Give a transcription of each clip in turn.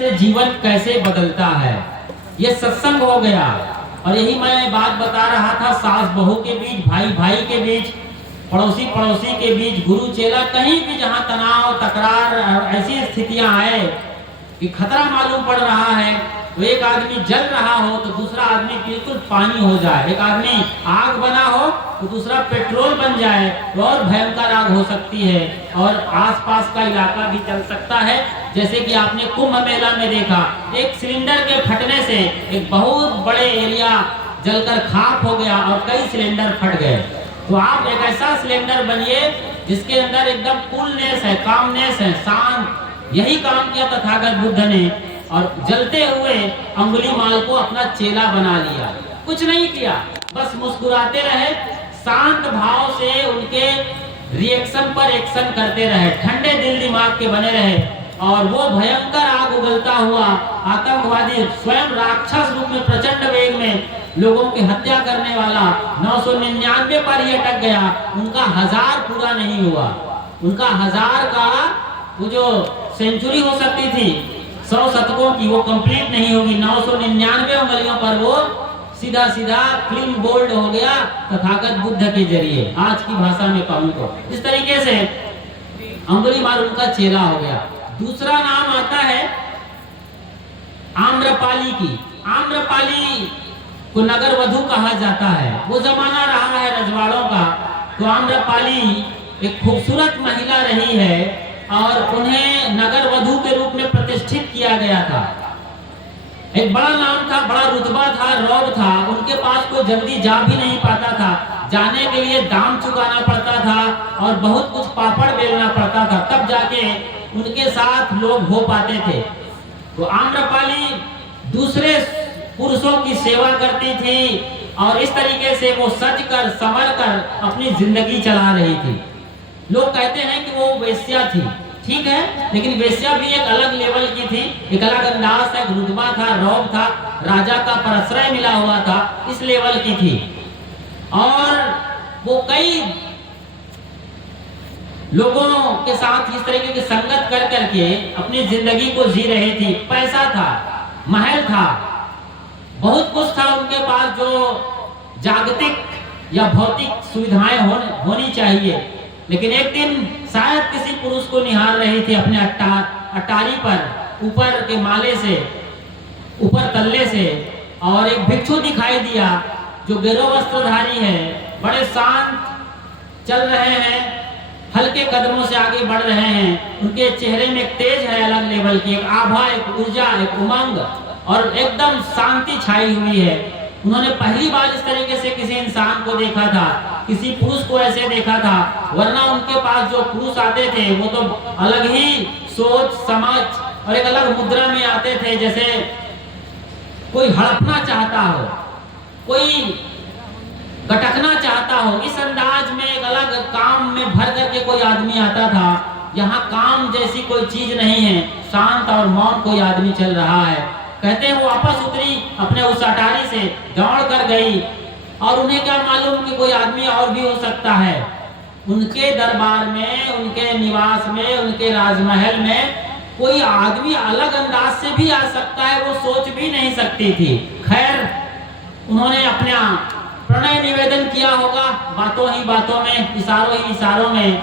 से जीवन कैसे बदलता है। ये सत्संग हो गया। और यही मैं बात बता रहा था, सास बहू के बीच, भाई भाई के बीच, पड़ोसी पड़ोसी के बीच, गुरु चेला, कहीं भी जहाँ तनाव तकरार ऐसी स्थितियां आए कि खतरा मालूम पड़ रहा है, तो एक आदमी जल रहा हो तो दूसरा आदमी बिल्कुल पानी हो जाए, एक आदमी आग बना हो तो दूसरा पेट्रोल बन जाए, तो और भयंकर आग हो सकती है और आसपास का इलाका भी जल सकता है। जैसे कि आपने कुंभ मेला में देखा, एक सिलेंडर के फटने से एक बहुत बड़े एरिया जलकर खाक हो गया और कई सिलेंडर फट गए। तो आप एक ऐसा सिलेंडर बनिए जिसके अंदर एकदम कूलनेस है, कामनेस है, शांत। यही काम किया तथागत बुद्ध ने, और जलते हुए अंगुलीमाल को अपना चेला बना लिया। कुछ नहीं किया, बस मुस्कुराते रहे, शांत भाव से उनके रिएक्शन पर एक्शन करते रहे, ठंडे दिल दिमाग के बने रहे। और वो भयंकर आग उगलता हुआ आतंकवादी, स्वयं राक्षस रूप में प्रचंड वेग में लोगों की हत्या करने वाला 999 पर ही अटक गया। उनका 1000 पूरा नहीं हुआ। उनका 1000 का वो जो सेंचुरी हो सकती थी 100 शतकों की, वो कंप्लीट नहीं होगी। 999 उंगलियों पर वो सीधा सीधा क्लीन बोल्ड हो गया तथागत बुद्ध के जरिए। आज की भाषा में कहूं तो इस तरीके से अंगुलीमाल उनका चेला हो गया। दूसरा नाम आता है आम्रपाली की। आम्रपाली को नगर वधु कहा जाता है। वो जमाना रहा है रजवाड़ों का। तो आम्रपाली एक खूबसूरत महिला रही है और उन्हें नगर वधु के रूप में प्रतिष्ठित किया गया था। एक बड़ा नाम था, बड़ा रुतबा था, रौब था। उनके पास कोई जल्दी जा भी नहीं पाता था, जाने के लिए दाम चुकाना पड़ता था और बहुत कुछ पापड़ बेलना पड़ता था, तब जाके उनके साथ लोग हो पाते थे। तो आम्रपाली दूसरे पुरुषों की सेवा करती थी और इस तरीके से वो सज कर संवर कर अपनी जिंदगी चला रही थी। लोग कहते हैं कि वो वेश्या थी, ठीक है, लेकिन वेश्या भी एक अलग लेवल की थी, एक अलग अंदाज था, एक रुतबा था, रौब था, राजा का प्रश्रय मिला हुआ था, इस लेवल की थी। और वो कई लोगों के साथ इस तरीके की संगत कर करके अपनी जिंदगी को जी रही थी। पैसा था, महल था, बहुत कुछ था उनके पास जो जागतिक या भौतिक सुविधाएं होनी चाहिए। लेकिन एक दिन शायद किसी पुरुष को निहार रही थी अपने अटारी पर, ऊपर के माले से, ऊपर तल्ले से, और एक भिक्षु दिखाई दिया जो गेरो वस्त्रधारी है, बड़े शांत चल रहे हैं, हल्के कदमों से आगे बढ़ रहे हैं। उनके चेहरे में एक तेज है अलग लेवल की, एक आभा, एक ऊर्जा, एक उमंग और एकदम शांति छाई हुई है। उन्होंने पहली बार इस तरीके से किसी इंसान को देखा था, किसी पुरुष को ऐसे देखा था। वरना उनके पास जो पुरुष आते थे वो तो अलग ही सोच समझ और एक अलग मुद्रा में आते थे, जैसे कोई हड़पना चाहता हो, कोई गटकना चाहता हो। इस अंदाज में एक अलग काम में भर करके कोई आदमी आता था। यहाँ काम जैसी कोई चीज नहीं है, शांत और मौन कोई आदमी चल रहा है। कहते हैं वो वापस उतरी अपने उस अटारी से, दौड़ कर गई, और उन्हें क्या मालूम कि कोई आदमी और भी हो सकता है। उनके दरबार में, उनके निवास में, उनके राजमहल में कोई आदमी अलग अंदाज से भी आ सकता है, वो सोच भी नहीं सकती थी। खैर, उन्होंने अपना प्रणय निवेदन किया होगा, बातों ही बातों में, इशारों ही इशारों में।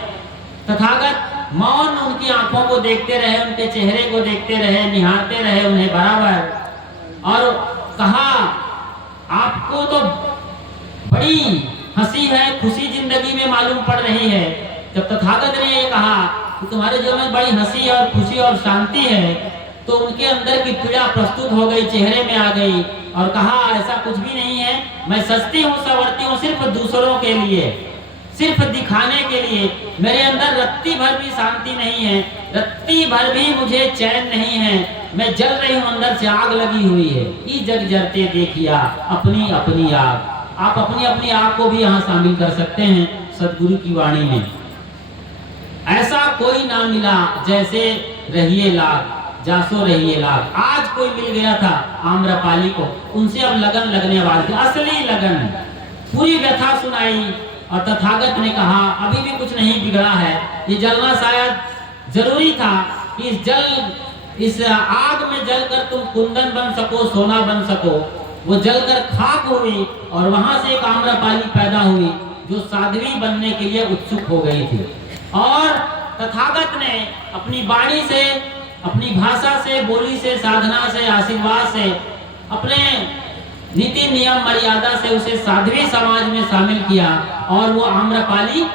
तथागत मौन उनकी आंखों को देखते रहे, उनके चेहरे को देखते रहे, निहारते रहे उन्हें बराबर, और कहा, आपको तो बड़ी हंसी है, खुशी जिंदगी में मालूम पड़ रही है। जब तथागत ने ये कहा कि तुम्हारे जीवन में बड़ी हंसी और खुशी और शांति है, तो उनके अंदर की पीड़ा प्रस्तुत हो गई, चेहरे में आ गई, और कहा, ऐसा कुछ भी नहीं है, मैं सजती हूँ, संवरती हूँ सिर्फ दूसरों के लिए, सिर्फ दिखाने के लिए। मेरे अंदर रत्ती भर भी शांति नहीं है, रत्ती भर भी मुझे चैन नहीं है, मैं जल रही हूँ, अंदर से आग लगी हुई है। ई जग जरते देखिया अपनी अपनी आग। आप अपनी अपनी आग को भी यहाँ शामिल कर सकते हैं सदगुरु की वाणी में। ऐसा कोई ना मिला जैसे रहिए लाग, जासो रहिए लाग। आज कोई मिल गया था आम्रपाली को, उनसे अब लगन लगने वाली थी, असली लगन। पूरी व्यथा सुनाई और तथागत ने कहा, अभी भी कुछ नहीं बिगड़ा है, ये जलना शायद जरूरी था। इस जल इस आग में जलकर तुम कुंदन बन सको, सोना बन सको। वो जलकर खाक हुई और वहां से एक आम्रपाली पैदा हुई जो साध्वी बनने के लिए उत्सुक हो गई थी। और तथागत ने अपनी वाणी से, अपनी भाषा से, बोली से, साधना से, आशीर्वाद से, अपने नीति नियम मर्यादा से उसे साध्वी समाज में शामिल किया और वो आम्रपाली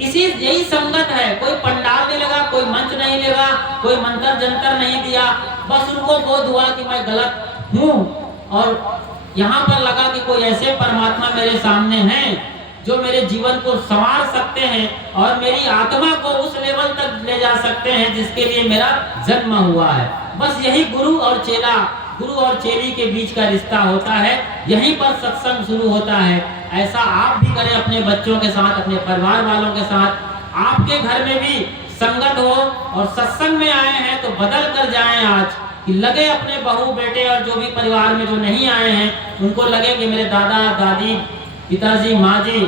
यही संगत है। कोई पंडाल नहीं लगा, कोई मंच नहीं लगा, कोई मंत्र जंतर नहीं दिया, बस उनको बोध हुआ कि मैं गलत हूँ और यहाँ पर लगा कि कोई ऐसे परमात्मा मेरे सामने हैं जो मेरे जीवन को संवार सकते हैं और मेरी आत्मा को उस लेवल तक ले जा सकते हैं जिसके लिए मेरा जन्म हुआ है। बस यही गुरु और चेला, गुरु और चेली के बीच का रिश्ता होता है, यहीं पर सत्संग शुरू होता है। ऐसा आप भी करें अपने बच्चों के साथ, अपने परिवार वालों के साथ। आपके घर में भी संगत हो और सत्संग में आए हैं तो बदल कर जाएं आज, कि लगे अपने बहू बेटे और जो भी परिवार में जो नहीं आए हैं उनको लगे कि मेरे दादा दादी, पिताजी, माँ जी,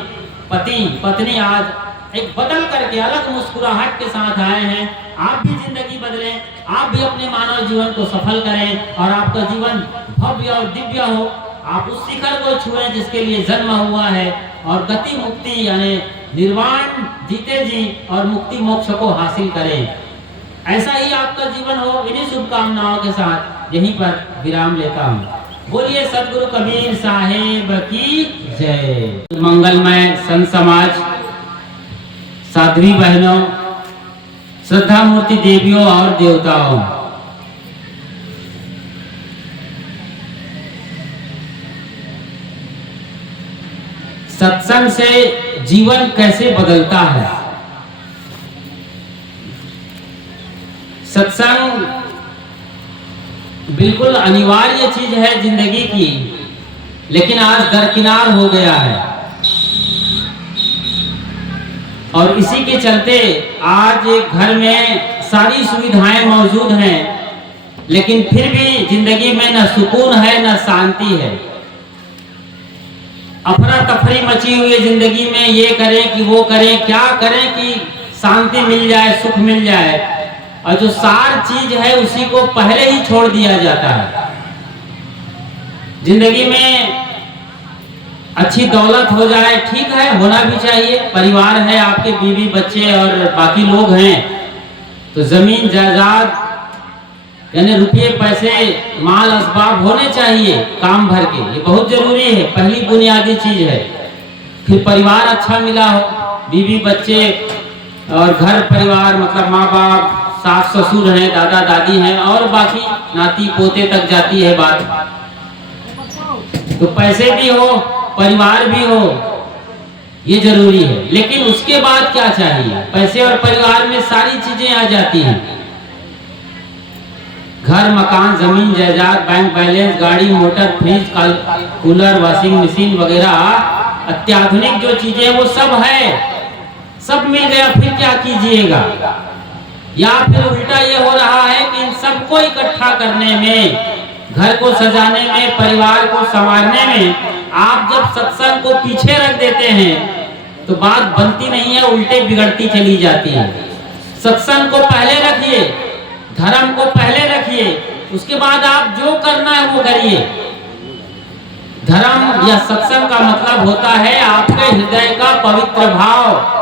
पति पत्नी आज एक बदल करके अलग मुस्कुराहट के साथ आए हैं। आप भी जिंदगी बदलें, आप भी अपने मानव जीवन को सफल करें और आपका जीवन भव्य और दिव्य हो। आप उस शिखर को छुएं जिसके लिए जन्म हुआ है और गति मुक्ति यानी निर्वाण जीते जी और मुक्ति मोक्ष को हासिल करें। ऐसा ही आपका जीवन हो। इन्हीं शुभकामनाओं के साथ यहीं पर विराम लेता हूँ। बोलिए सदगुरु कबीर साहेब की जय। मंगलमय संत समाज, साध्वी बहनों, श्रद्धा मूर्ति देवियों और देवताओं, सत्संग से जीवन कैसे बदलता है। सत्संग बिल्कुल अनिवार्य चीज है जिंदगी की, लेकिन आज दरकिनार हो गया है और इसी के चलते आज घर में सारी सुविधाएं मौजूद हैं, लेकिन फिर भी जिंदगी में न सुकून है न शांति है। अफरा तफरी मची हुई है जिंदगी में, ये करें कि वो करें, क्या करें कि शांति मिल जाए, सुख मिल जाए, और जो सार चीज है उसी को पहले ही छोड़ दिया जाता है। जिंदगी में अच्छी दौलत हो जाए, ठीक है, होना भी चाहिए, परिवार है, आपके बीवी बच्चे और बाकी लोग हैं, तो जमीन जायदाद यानी रुपये पैसे माल असबाब होने चाहिए काम भर के, ये बहुत जरूरी है, पहली बुनियादी चीज है। फिर परिवार अच्छा मिला हो, बीवी बच्चे और घर परिवार मतलब माँ बाप, सास ससुर हैं, दादा दादी हैं और बाकी नाती पोते तक जाती है बात। तो पैसे भी हो, परिवार भी हो, ये जरूरी है। लेकिन उसके बाद क्या चाहिए? पैसे और परिवार में सारी चीजें आ जाती हैं, घर मकान जमीन जायदाद, बैंक बैलेंस, गाड़ी motor, fridge, cooler, washing machine वगैरह अत्याधुनिक जो चीजें वो सब है, सब मिल गया, फिर क्या कीजिएगा? या फिर उल्टा ये हो रहा है कि इन सबको इकट्ठा करने में, घर को सजाने में, परिवार को संवारने में आप जब सत्संग को पीछे रख देते हैं तो बात बनती नहीं है, उल्टे बिगड़ती चली जाती है। सत्संग को पहले रखिए, धर्म को पहले रखिए, उसके बाद आप जो करना है वो करिए। धर्म या सत्संग का मतलब होता है आपके हृदय का पवित्र भाव।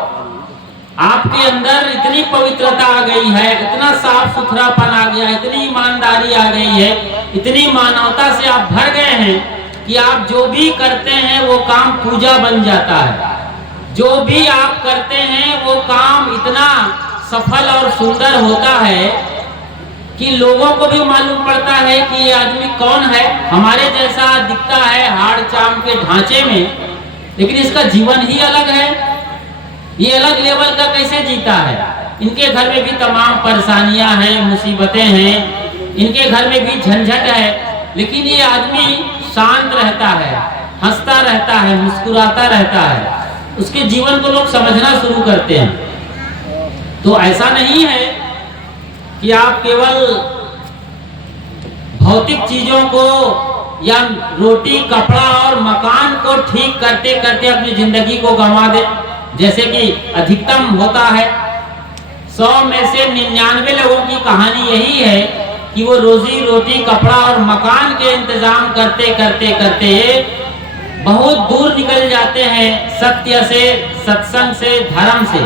आपके अंदर इतनी पवित्रता आ गई है, इतना साफ सुथरापन आ गया, इतनी ईमानदारी आ गई है, इतनी मानवता से आप भर गए हैं कि आप जो भी करते हैं वो काम पूजा बन जाता है। जो भी आप करते हैं वो काम इतना सफल और सुंदर होता है कि लोगों को भी मालूम पड़ता है कि ये आदमी कौन है, हमारे जैसा दिखता है हाड़ चाम के ढांचे में, लेकिन इसका जीवन ही अलग है। ये अलग लेवल का कैसे जीता है? इनके घर में भी तमाम परेशानियां हैं, मुसीबतें हैं, इनके घर में भी झंझट है, लेकिन ये आदमी शांत रहता है, हंसता रहता है, मुस्कुराता रहता है। उसके जीवन को लोग समझना शुरू करते हैं। तो ऐसा नहीं है कि आप केवल भौतिक चीजों को या रोटी कपड़ा और मकान को ठीक करते करते अपनी जिंदगी को गंवा दे। जैसे कि अधिकतम होता है 100 में से 99 लोगों की कहानी यही है कि वो रोजी रोटी, कपड़ा और मकान के इंतजाम करते करते करते बहुत दूर निकल जाते हैं सत्य से, सत्संग से, धर्म से,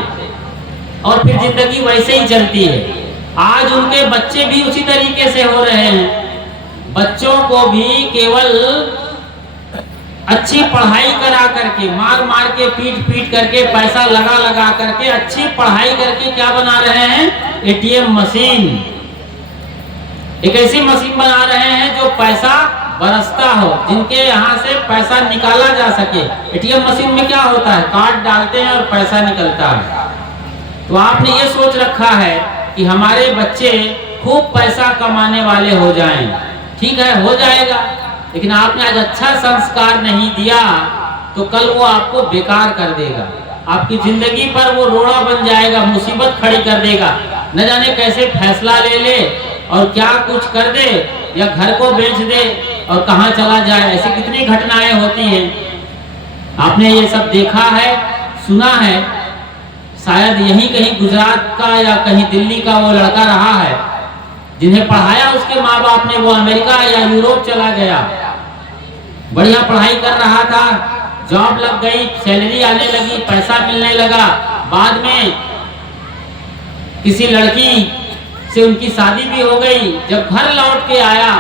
और फिर जिंदगी वैसे ही चलती है। आज उनके बच्चे भी उसी तरीके से हो रहे हैं। बच्चों को भी केवल अच्छी पढ़ाई करा करके, मार मार के, पीट पीट करके, पैसा लगा लगा करके अच्छी पढ़ाई करके क्या बना रहे हैं? ATM machine. एक ऐसी मशीन बना रहे हैं जो पैसा बरसता हो, जिनके यहाँ से पैसा निकाला जा सके। एटीएम मशीन में क्या होता है? कार्ड डालते हैं और पैसा निकलता है। तो आपने ये सोच रखा है कि हमारे बच्चे खूब पैसा कमाने वाले हो जाएं। ठीक है, हो जाएगा, लेकिन आपने आज अच्छा संस्कार नहीं दिया तो कल वो आपको बेकार कर देगा। आपकी जिंदगी पर वो रोड़ा बन जाएगा, मुसीबत खड़ी कर देगा। न जाने कैसे फैसला ले ले और क्या कुछ कर दे, या घर को बेच दे और कहां चला जाए। ऐसी कितनी घटनाएं होती हैं। आपने ये सब देखा है, सुना है। शायद यहीं कहीं गुजरात का या कहीं दिल्ली का वो लड़का रहा है जिन्हें पढ़ाया उसके माँ बाप ने। वो अमेरिका या यूरोप चला गया, बढ़िया पढ़ाई कर रहा था, जॉब लग गई, सैलरी आने लगी, पैसा मिलने लगा। बाद में किसी लड़की से उनकी शादी भी हो गई। जब घर लौट के आया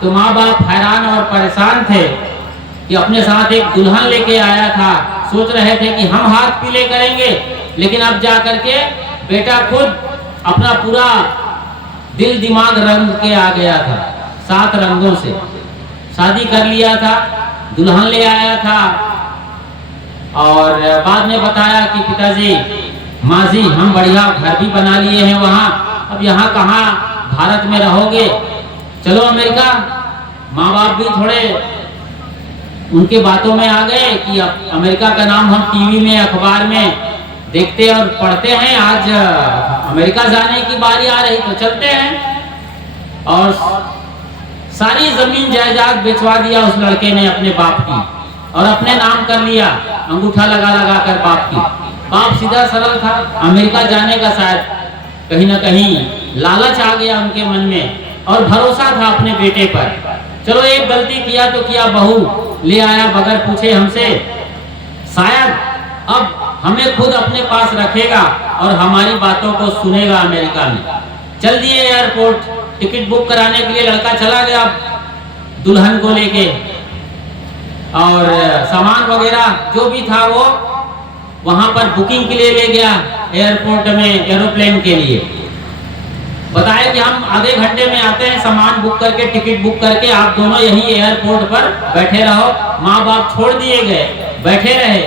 तो माँ बाप हैरान और परेशान थे कि अपने साथ एक दुल्हन लेके आया था। सोच रहे थे कि हम हाथ पीले करेंगे, लेकिन अब जा करके बेटा खुद अपना पूरा दिल दिमाग रंग के आ गया था। 7 रंगों से शादी कर लिया था, दुल्हन ले आया था। और बाद में बताया कि पिताजी, माँ जी, हम बढ़िया घर भी बना लिए हैं वहाँ, अब यहाँ कहाँ भारत में रहोगे, चलो अमेरिका। माँ बाप भी थोड़े उनके बातों में आ गए कि अब अमेरिका का नाम हम टीवी में, अखबार में देखते और पढ़ते हैं, आज अमेरिका जाने की बारी आ रही तो चलते हैं। और सारी जमीन जायदाद बेचवा दिया उस लड़के ने अपने बाप की, और अपने नाम कर लिया, अंगूठा लगा लगा कर बाप की। बाप सीधा सरल था, अमेरिका जाने का शायद कहीं ना कहीं लालच आ गया उनके मन में, और भरोसा था अपने बेटे पर। चलो एक गलती किया तो किया, बहू ले आया बगैर पूछे हमसे, शायद अब हमें खुद अपने पास रखेगा और हमारी बातों को सुनेगा अमेरिका में। चल दिए एयरपोर्ट, टिकट बुक कराने के लिए लड़का चला गया दुल्हन को लेके, और सामान वगैरह जो भी था वो वहां पर बुकिंग के लिए ले गया एयरपोर्ट में, एरोप्लेन के लिए। बताया कि हम आधे घंटे में आते हैं, सामान बुक करके, टिकट बुक करके, आप दोनों यहीं एयरपोर्ट पर बैठे रहो। माँ बाप छोड़ दिए गए, बैठे रहे।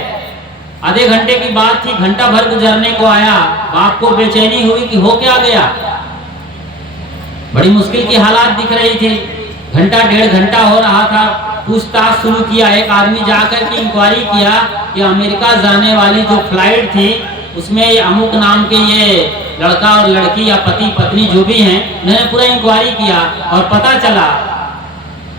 आधे घंटे की बात थी, घंटा भर गुजरने को आया। बाप को बेचैनी हुई कि हो क्या गया, बड़ी मुश्किल की हालात दिख रही थी। घंटा 1.5 घंटा हो रहा था, पूछताछ शुरू किया। एक आदमी जाकर के इंक्वायरी किया कि अमेरिका जाने वाली जो फ्लाइट थी उसमें अमुक नाम के ये लड़का और लड़की या पति पत्नी जो भी हैं, उन्होंने पूरा इंक्वायरी किया और पता चला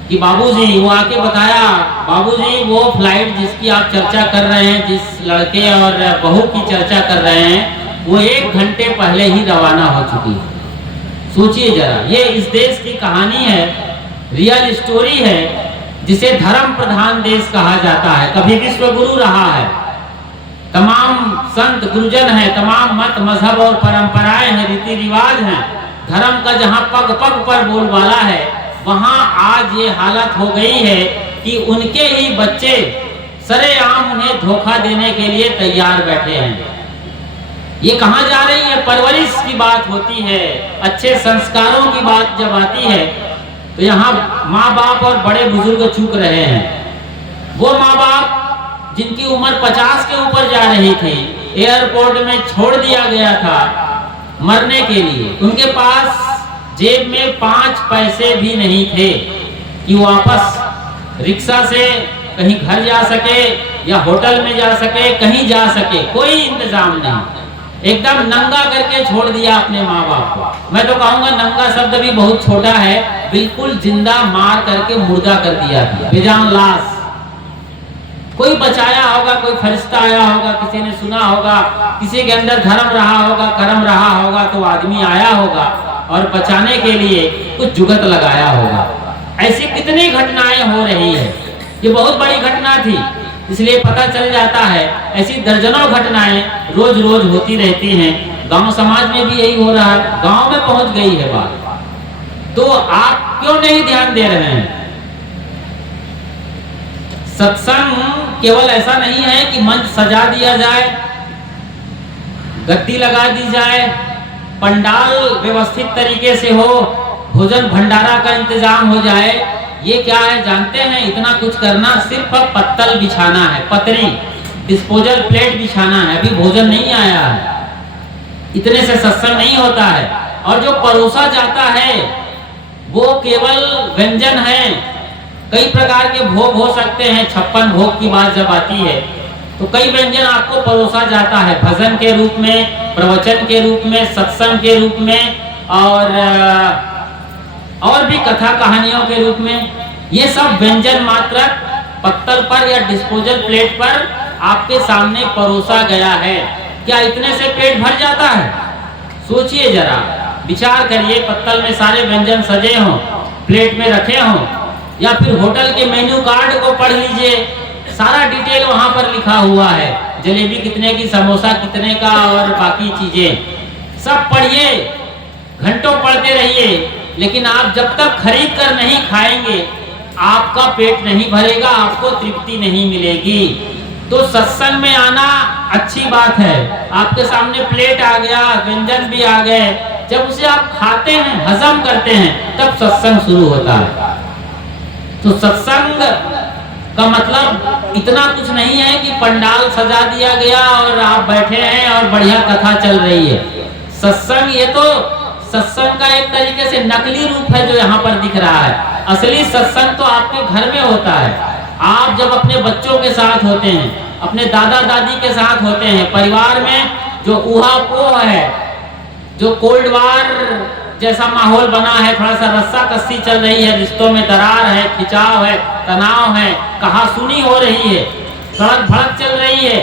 कि बाबूजी, वो आके बताया, बाबूजी वो फ्लाइट जिसकी आप चर्चा कर रहे हैं, जिस लड़के और बहू की चर्चा कर रहे हैं, वो 1 घंटे पहले ही रवाना हो चुकी है। सोचिए जरा, ये इस देश की कहानी है, रियल स्टोरी है, जिसे धर्म प्रधान देश कहा जाता है। कभी विश्व गुरु रहा है, तमाम संत गुरुजन हैं, तमाम मत मजहब और परंपराएं हैं, रीति रिवाज हैं। धर्म का जहां पग पग पर बोलबाला है, वहां आज ये हालत हो गई है कि उनके ही बच्चे सरेआम उन्हें धोखा देने के लिए तैयार बैठे हैं। ये कहां जा रही है? परवरिश की बात होती है, अच्छे संस्कारों की बात जब आती है तो यहाँ माँ बाप और बड़े बुजुर्ग चूक रहे हैं। वो माँ बाप जिनकी उम्र 50 के ऊपर जा रही थी, एयरपोर्ट में छोड़ दिया गया था मरने के लिए। उनके पास जेब में 5 पैसे भी नहीं थे कि वापस रिक्शा से कहीं घर जा सके या होटल में जा सके, कहीं जा सके, कोई इंतजाम नहीं। एकदम नंगा करके छोड़ दिया अपने माँ बाप को। मैं तो कहूँगा नंगा शब्द भी बहुत छोटा है, बिल्कुल जिंदा मार करके मुर्दा कर दिया था, बेजान लाश। कोई बचाया होगा, कोई फरिश्ता आया होगा, किसी ने सुना होगा, किसी के अंदर धर्म रहा होगा, कर्म रहा होगा, तो आदमी आया होगा और बचाने के लिए कुछ जुगत लगाया होगा। ऐसी कितनी घटनाएं हो रही है, ये बहुत बड़ी घटना थी, इसलिए पता चल जाता है। ऐसी दर्जनों घटनाएं रोज रोज होती रहती हैं। गांव समाज में भी यही हो रहा है, गांव में पहुंच गई है बात, तो आप क्यों नहीं ध्यान दे रहे हैं? सत्संग केवल ऐसा नहीं है कि मंच सजा दिया जाए, गद्दी लगा दी जाए, पंडाल व्यवस्थित तरीके से हो, भोजन भंडारा का इंतजाम हो जाए। ये क्या है जानते हैं? इतना कुछ करना, सिर्फ पत्तल बिछाना है, पतरी डिस्पोजल प्लेट बिछाना है, अभी भोजन नहीं आया है। इतने से सत्संग नहीं होता है। और जो परोसा जाता है वो केवल व्यंजन है। कई प्रकार के भोग हो सकते हैं, 56 भोग की बात जब आती है तो कई व्यंजन आपको परोसा जाता है, भजन के रूप में, प्रवचन के रूप में, सत्संग के रूप में, और भी कथा कहानियों के रूप में। ये सब व्यंजन मात्र पत्तल पर या डिस्पोजल प्लेट पर आपके सामने परोसा गया है। क्या इतने से पेट भर जाता है? सोचिए जरा, विचार करिए, पत्तल में सारे व्यंजन सजे हों, प्लेट में रखे हों, या फिर होटल के मेन्यू कार्ड को पढ़ लीजिए, सारा डिटेल वहां पर लिखा हुआ है, जलेबी कितने की, समोसा कितने का, और बाकी चीजें सब पढ़िए, घंटों पढ़ते रहिए, लेकिन आप जब तक खरीद कर नहीं खाएंगे आपका पेट नहीं भरेगा, आपको तृप्ति नहीं मिलेगी। तो सत्संग में आना अच्छी बात है, आपके सामने प्लेट आ गया, व्यंजन भी आ गए, जब उसे आप खाते हैं, हजम करते हैं, तब सत्संग शुरू होता है। तो सत्संग का मतलब इतना कुछ नहीं है कि पंडाल सजा दिया गया और आप बैठे हैं और बढ़िया कथा चल रही है। सत्संग, ये तो सत्संग का एक तरीके से नकली रूप है जो यहाँ पर दिख रहा है। असली सत्संग तो आपके घर में होता है। आप जब अपने बच्चों के साथ होते हैं, अपने दादा दादी के साथ होते हैं, परिवार में जो ऊहापोह है, जो कोल्ड वार जैसा माहौल बना है, थोड़ा सा रस्सा कस्सी चल रही है, रिश्तों में दरार है, खिंचाव है, तनाव है, कहासुनी हो रही है, सड़क भड़क चल रही है,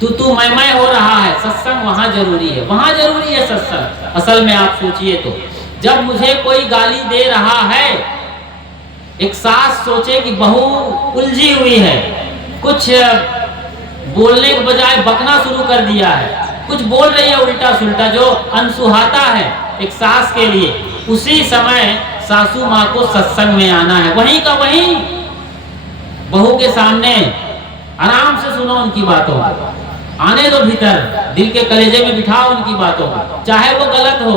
तू मैं हो रहा है, सत्संग वहां जरूरी है, वहां जरूरी है सत्संग। असल में आप सोचिए तो, जब मुझे कोई गाली दे रहा है, एक सास सोचे कि बहू उलझी हुई है, कुछ बोलने के बजाय बकना शुरू कर दिया है, कुछ बोल रही है उल्टा सुल्टा जो अनसुहाता है एक सास के लिए, उसी समय सासू माँ को सत्संग में आना है, वहीं का वहीं बहू के सामने आराम से सुनो उनकी बातों को, आने दो भीतर, दिल के कलेजे में बिठाओ उनकी बातों को, चाहे वो गलत हो।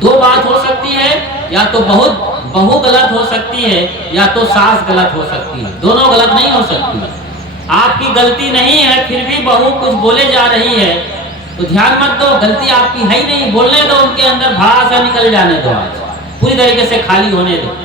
दो बात हो सकती है, या तो बहू गलत हो सकती है, या तो सास गलत हो सकती है, दोनों गलत नहीं हो सकती। आपकी गलती नहीं है, फिर भी बहू कुछ बोले जा रही है तो ध्यान मत दो, गलती आपकी है ही नहीं, बोलने दो, उनके अंदर भाषा निकल जाने दो, आज पूरी तरीके से खाली होने दो।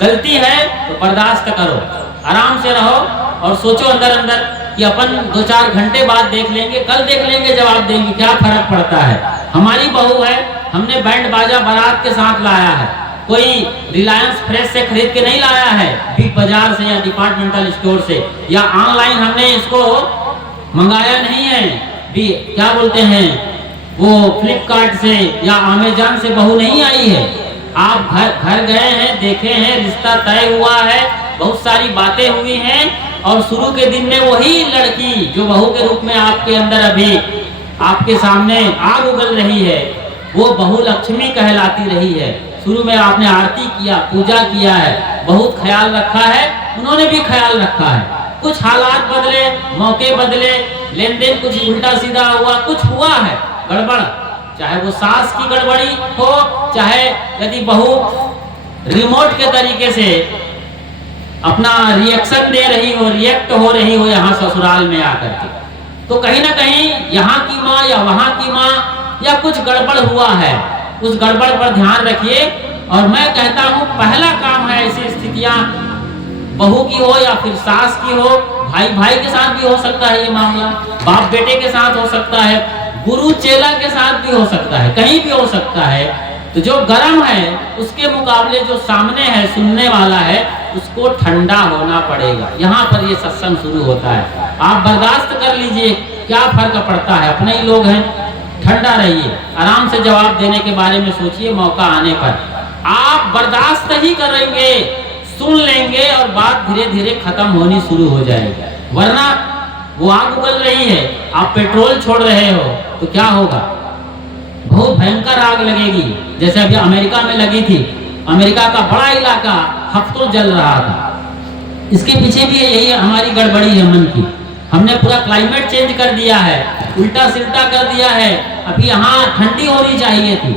गलती है तो बर्दाश्त करो, आराम से रहो और सोचो अंदर अंदर कि अपन 2-4 घंटे बाद देख लेंगे, कल देख लेंगे, जवाब देंगे, क्या फर्क पड़ता है। हमारी बहू है, हमने बैंड बाजा बारात के साथ लाया है, कोई रिलायंस फ्रेश से खरीद के नहीं लाया है, बिग बाजार से या डिपार्टमेंटल स्टोर से, या ऑनलाइन हमने इसको मंगाया नहीं है, भी क्या बोलते हैं वो फ्लिपकार्ट से या अमेजॉन से बहू नहीं आई है। आप घर गए हैं, देखे हैं, रिश्ता तय हुआ है, बहुत सारी बातें हुई हैं, और शुरू के दिन में वही लड़की जो बहू के रूप में आपके अंदर अभी आपके सामने आग उगल रही है, वो बहू लक्ष्मी कहलाती रही है। शुरू में आपने आरती किया, पूजा किया है, बहुत ख्याल रखा है, उन्होंने भी ख्याल रखा है। कुछ हालात बदले, मौके बदले, लेन देन कुछ उल्टा सीधा हुआ, कुछ हुआ है गड़बड़, चाहे वो सास की गड़बड़ी हो, चाहे यदि बहू रिमोट के तरीके से अपना रिएक्शन दे रही हो, रिएक्ट हो रही हो यहाँ ससुराल में आकर के, तो कहीं ना कहीं यहाँ की माँ या वहाँ की माँ या कुछ गड़बड़ हुआ है, उस गड़बड़ पर ध्यान रखिए। और मैं कहता हूँ पहला काम है, ऐसी स्थितियां बहू की हो या फिर सास की हो, भाई भाई के साथ भी हो सकता है ये मामला, बाप बेटे के साथ हो सकता है, गुरु चेला के साथ भी हो सकता है, कहीं भी हो सकता है। तो जो गर्म है उसके मुकाबले जो सामने है, सुनने वाला है, उसको ठंडा होना पड़ेगा। यहाँ पर ये सत्संग शुरू होता है, आप बर्दाश्त कर लीजिए, क्या फर्क पड़ता है, अपने ही लोग हैं, ठंडा रहिए, आराम से जवाब देने के बारे में सोचिए मौका आने पर। आप बर्दाश्त नहीं करेंगे, सुन लेंगे और बात धीरे धीरे खत्म होनी शुरू हो जाएगी। वरना वो आग उगल रही है, आप पेट्रोल छोड़ रहे हो तो क्या होगा? बहुत भयंकर आग लगेगी, जैसे अभी अमेरिका में लगी थी। अमेरिका का बड़ा इलाका हफ्तों जल रहा था। इसके पीछे भी यही हमारी गड़बड़ी है मन की। हमने पूरा क्लाइमेट चेंज कर दिया है, उल्टा सिल्टा कर दिया है। अभी यहाँ ठंडी होनी चाहिए थी,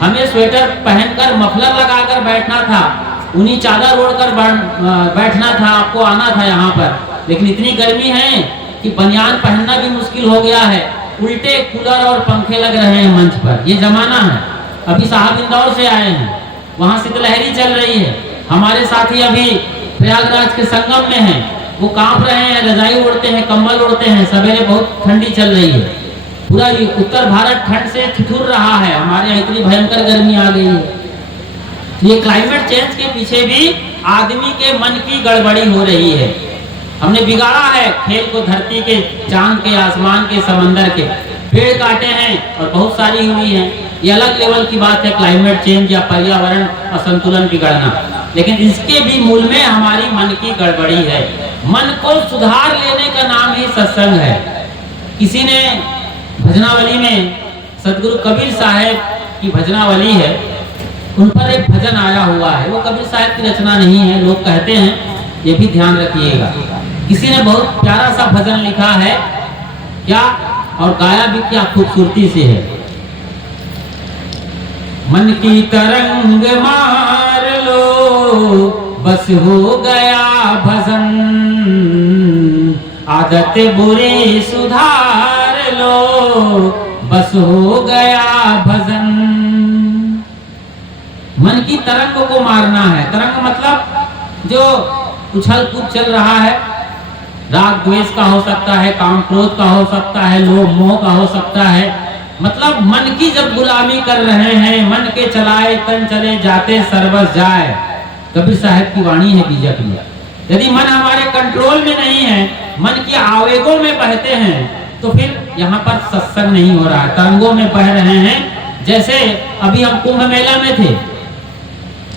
हमें स्वेटर पहनकर मफलर लगाकर बैठना था, ऊनी चादर ओढ़कर बैठना था, आपको आना था यहाँ पर। लेकिन इतनी गर्मी है कि बनियान पहनना भी मुश्किल हो गया है। उल्टे कूलर और पंखे लग रहे हैं मंच पर, ये जमाना है। अभी साहब इंदौर से आए हैं, वहाँ शीतलहरी चल रही है। हमारे साथी अभी प्रयागराज के संगम में हैं, वो कांप रहे हैं, रजाई ओढ़ते हैं, कंबल ओढ़ते हैं। सवेरे बहुत ठंडी चल रही है, पूरा उत्तर भारत ठंड से ठिठुर रहा है। हमारे यहाँ इतनी भयंकर गर्मी आ गई है। तो ये क्लाइमेट चेंज के पीछे भी आदमी के मन की गड़बड़ी हो रही है। हमने बिगाड़ा है खेल को, धरती के, चांद के, आसमान के, समंदर के। पेड़ काटे हैं और बहुत सारी हुई हैं, ये अलग लेवल की बात है, क्लाइमेट चेंज या पर्यावरण असंतुलन बिगड़ना। लेकिन इसके भी मूल में हमारी मन की गड़बड़ी है। मन को सुधार लेने का नाम ही सत्संग है। किसी ने भजनावली में, सदगुरु कबीर साहब की भजनावली है, उन पर एक भजन आया हुआ है। वो कबीर साहब की रचना नहीं है, लोग कहते हैं, ये भी ध्यान रखिएगा। किसी ने बहुत प्यारा सा भजन लिखा है, क्या और गाया भी क्या खूबसूरती से है। मन की तरंग मार लो, बस हो गया भजन, आदत बुरी सुधार लो, बस हो गया भजन। मन की तरंग को मारना है। तरंग मतलब जो उछल कूद चल रहा है, राग द्वेष का हो सकता है, काम क्रोध का हो सकता है, लोभ मोह का हो सकता है। मतलब मन की जब गुलामी कर रहे हैं, मन के चलाए तन चले जाते सर्वस जाए, कबीर साहब की वाणी है बीजक में। यदि मन हमारे कंट्रोल में नहीं है, मन की आवेगों में बहते हैं, तो फिर यहाँ पर सत्संग नहीं हो रहा है, तरंगों में बह रहे हैं। जैसे अभी हम कुंभ मेला में थे,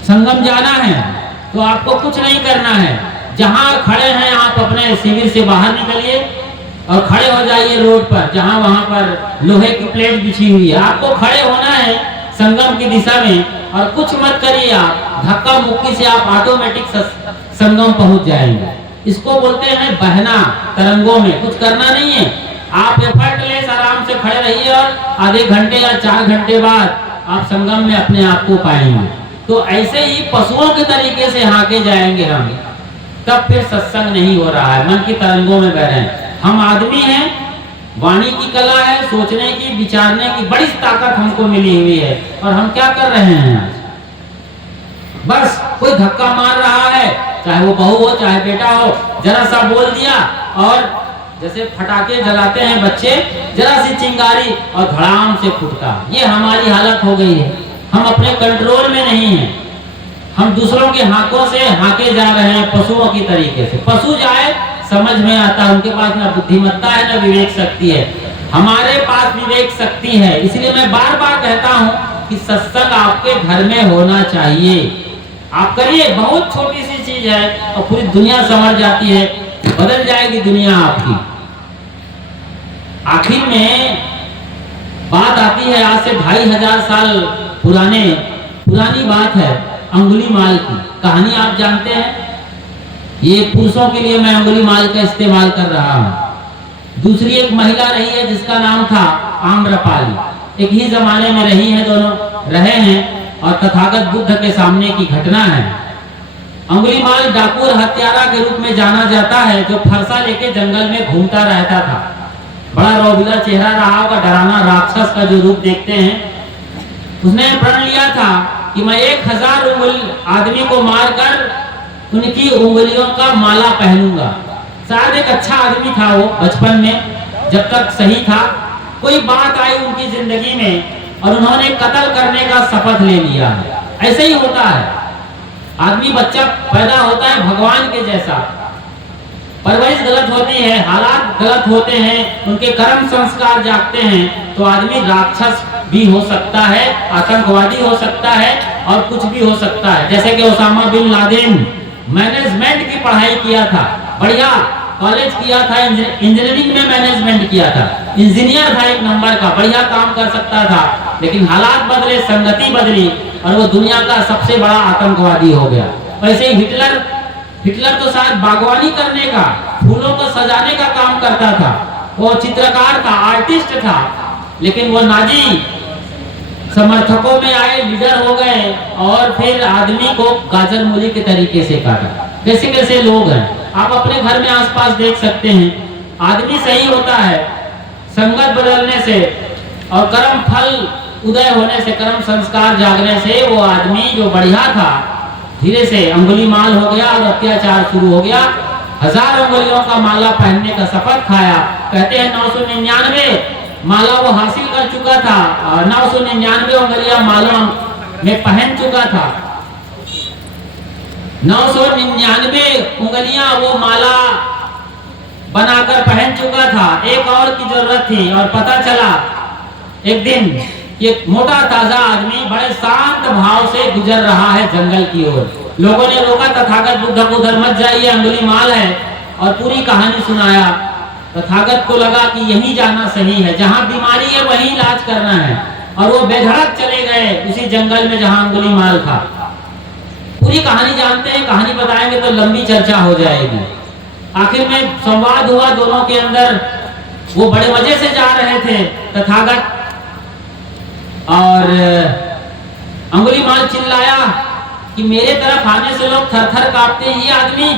संगम जाना है तो आपको कुछ नहीं करना है, जहां खड़े हैं आप अपने शिविर से बाहर निकलिए और खड़े हो जाइए रोड पर, जहां वहां पर लोहे की प्लेट बिछी हुई है। आपको खड़े होना है संगम की दिशा में और कुछ मत करिए, आप धक्का मुक्की से आप ऑटोमेटिक संगम पहुंच जाएंगे। इसको बोलते हैं बहना, तरंगों में कुछ करना नहीं है। आप एफर्टलेस आराम से खड़े रहिए और आधे घंटे या 4 घंटे बाद आप संगम में अपने आप को पाएंगे। तो ऐसे ही पशुओं के तरीके से हाके जाएंगे हम, तब फिर सत्संग नहीं हो रहा है, मन की तरंगों में बह रहे हैं। हम आदमी हैं, वाणी की कला है, सोचने की, विचारने की बड़ी ताकत हमको मिली हुई है, और हम क्या कर रहे हैं आज? बस कोई धक्का मार रहा है, चाहे वो बहू हो चाहे बेटा हो, जरा सा बोल दिया और जैसे फटाके जलाते हैं बच्चे, जरा सी चिंगारी और धड़ाम से फूटता। ये हमारी हालत हो गई है। हम अपने कंट्रोल में नहीं हैं, हम दूसरों के हाथों से हाके जा रहे हैं पशुओं की तरीके से। पशु जाए समझ में आता है, उनके पास ना बुद्धिमत्ता है ना विवेक शक्ति है, हमारे पास विवेक शक्ति है। इसलिए मैं बार बार कहता हूँ कि सत्संग आपके घर में होना चाहिए। आप करिए, बहुत छोटी सी चीज है और पूरी दुनिया संवर जाती है, बदल जाएगी दुनिया आपकी। आखिर में बात आती है आज से 2500 साल पुरानी बात है, अंगुलीमाल की कहानी आप जानते हैं। ये पुरुषों के लिए मैं अंगुलीमाल का इस्तेमाल कर रहा हूँ। दूसरी एक महिला रही है जिसका नाम था आम्रपाली, एक ही जमाने में रही है, दोनों रहे हैं और तथागत बुद्ध के सामने की घटना है। अंगुलीमाल डाकू और हत्यारा के रूप में जाना जाता है, जो फरसा लेके जंगल में घूमता रहता था। बड़ा रौबीला चेहरा रहा होगा, डरावना राक्षस का जो रूप देखते हैं। उसने प्रण लिया था कि मैं 1000 आदमी को मारकर उनकी उंगलियों का माला पहनूंगा। शायद एक अच्छा आदमी था वो, बचपन में जब तक सही था। कोई बात आई उनकी जिंदगी में और उन्होंने कत्ल करने का शपथ ले लिया है। ऐसे ही होता है, आदमी बच्चा पैदा होता है भगवान के जैसा, परवरिश गलत होती है, हालात गलत होते हैं, उनके कर्म संस्कार जागते हैं, तो आदमी राक्षस भी हो सकता है, आतंकवादी हो सकता है और कुछ भी हो सकता है। जैसे कि ओसामा बिन लादेन मैनेजमेंट की पढ़ाई किया था, बढ़िया कॉलेज किया था, इंजीनियरिंग में मैनेजमेंट किया था, इंजीनियर था एक नंबर का, बढ़िया काम कर सकता था, लेकिन हालात बदले, संगति बदली और वो दुनिया का सबसे बड़ा आतंकवादी हो गया। वैसे ही हिटलर तो शायद बागवानी करने का, फूलों को सजाने का काम करता था, वो चित्रकार था, आर्टिस्ट था, लेकिन वो नाजी समर्थकों में आए, लीडर हो गए और फिर आदमी को गाजर मूली के तरीके से काटा। कैसे कैसे लोग हैं, आप अपने घर में आसपास देख सकते हैं। आदमी सही होता है, संगत बदलने से और कर्म फल उदय होने से, कर्म संस्कार जागने से वो आदमी जो बढ़िया था धीरे से अंगुलीमाल हो गया और अत्याचार शुरू हो गया। 1000 उंगलियों का माला पहनने का शपथ खाया। कहते हैं 999 माला वो हासिल कर चुका था और 999 उंगलियां माला में पहन चुका था। 999 उंगलियां वो माला बनाकर पहन चुका था। एक और की जरूरत थी और पता चला एक दिन एक मोटा ताजा आदमी बड़े शांत भाव से गुजर रहा है जंगल की ओर। लोगों ने रोका, तथागत बुद्ध को उधर मत जाइए, अंगुलीमाल है, और पूरी कहानी सुनाया। तथागत को लगा कि यहीं जाना सही है, जहां बीमारी है वहीं इलाज करना है, और वो बेधड़क चले गए उसी जंगल में जहां अंगुलीमाल था। पूरी कहानी जानते हैं, कहानी बताएंगे तो लंबी चर्चा हो जाएगी। आखिर में संवाद हुआ दोनों के अंदर। वो बड़े मजे से जा रहे थे तथागत, और अंगुलीमाल चिल्लाया कि मेरे तरफ आने से लोग थर-थर कांपते हैं, ये आदमी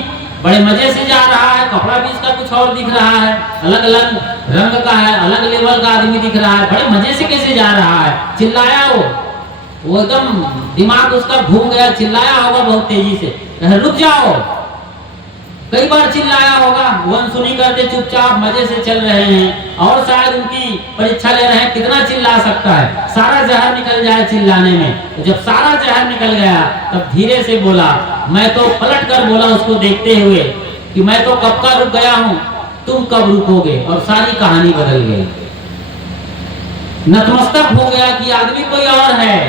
बड़े मजे से जा रहा है, कपड़ा भी इसका कुछ और दिख रहा है, अलग अलग रंग का है, अलग लेवल का आदमी दिख रहा है, बड़े मजे से कैसे जा रहा है। चिल्लाया वो एकदम दिमाग उसका घूम गया, चिल्लाया होगा बहुत तेजी से, रुक जाओ। कई बार चिल्लाया होगा, वो अनसुनी करते चुपचाप मजे से चल रहे हैं, और शायद उनकी परीक्षा ले रहे हैं कितना चिल्ला सकता है, सारा जहर निकल जाए चिल्लाने में। तो जब सारा जहर निकल गया तब धीरे से बोला, मैं तो पलट कर बोला उसको देखते हुए कि मैं तो कब का रुक गया हूं, तुम कब रुकोगे। और सारी कहानी बदल गई, नतमस्तक हो गया कि आदमी कोई और है।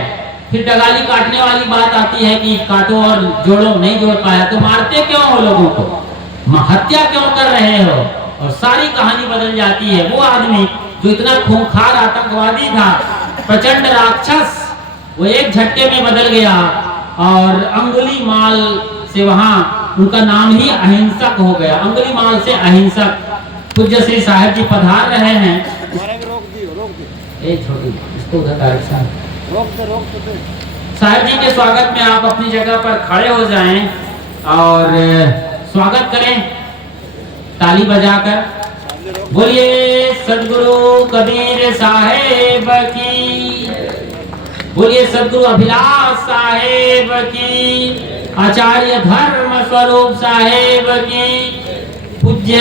फिर डगाली काटने वाली बात आती है कि काटो और जोड़ो, नहीं जोड़ पाया तो मारते क्यों हो लोगों को, हत्या क्यों कर रहे हो, और सारी कहानी बदल जाती है। वो आदमी जो इतना खूंखार आतंकवादी था, प्रचंड राक्षस, वो एक झटके में बदल गया और अंगुलीमाल से वहां उनका नाम ही अहिंसक हो गया। अंगुलीमाल से अहिंसक। पूज्य श्री साहिब जी पधार रहे हैं। छोटी इसको उधर साहिब जी के स्वागत में आप अपनी जगह पर खड़े हो जाएं और स्वागत करें ताली बजाकर। बोलिए सदगुरु कबीर साहेब की, बोलिए सदगुरु अभिलाष साहेब की, आचार्य धर्म स्वरूप साहेब की, पूज्य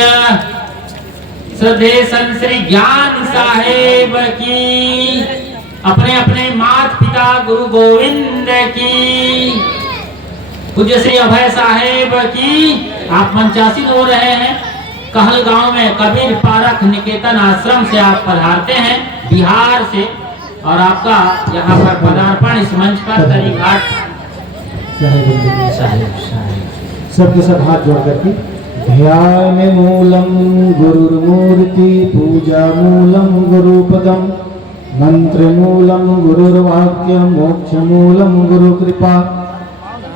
श्रद्धे संत श्री ज्ञान साहेब की, अपने अपने माता पिता गुरु गोविंद की, पूज्य श्री अभय साहेब की। आप मंचासीन हो रहे हैं। कहल गांव में कबीर पारख निकेतन आश्रम से आप पधारते हैं बिहार से, और आपका यहाँ पर पदार्पण इस मंच पर तरीघाट सबके सब हाथ जोड़ करके ध्यान मूलम गुरुर्मूर्ति पूजा मूलम गुरुपदम मंत्र मूलम गुरुर्वाक्यम मोक्ष मूलम गुरु कृपा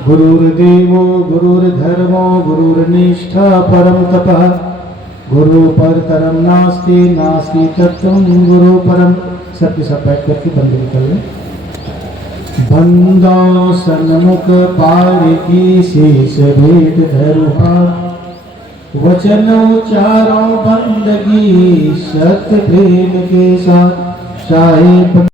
गुरुर्देवो गुरुर्धर्मो गुरुर्निष्ठा परम तपः गुरु परतरम नास्ति नास्ति तत्वं गुरु परम। सबके सब बैठ करके बंद निकल रहे। बंदो सन्मुख पार की शेष भेद धरुहा वचन उचारो बंदगी सत्य प्रेम के साथ साहिब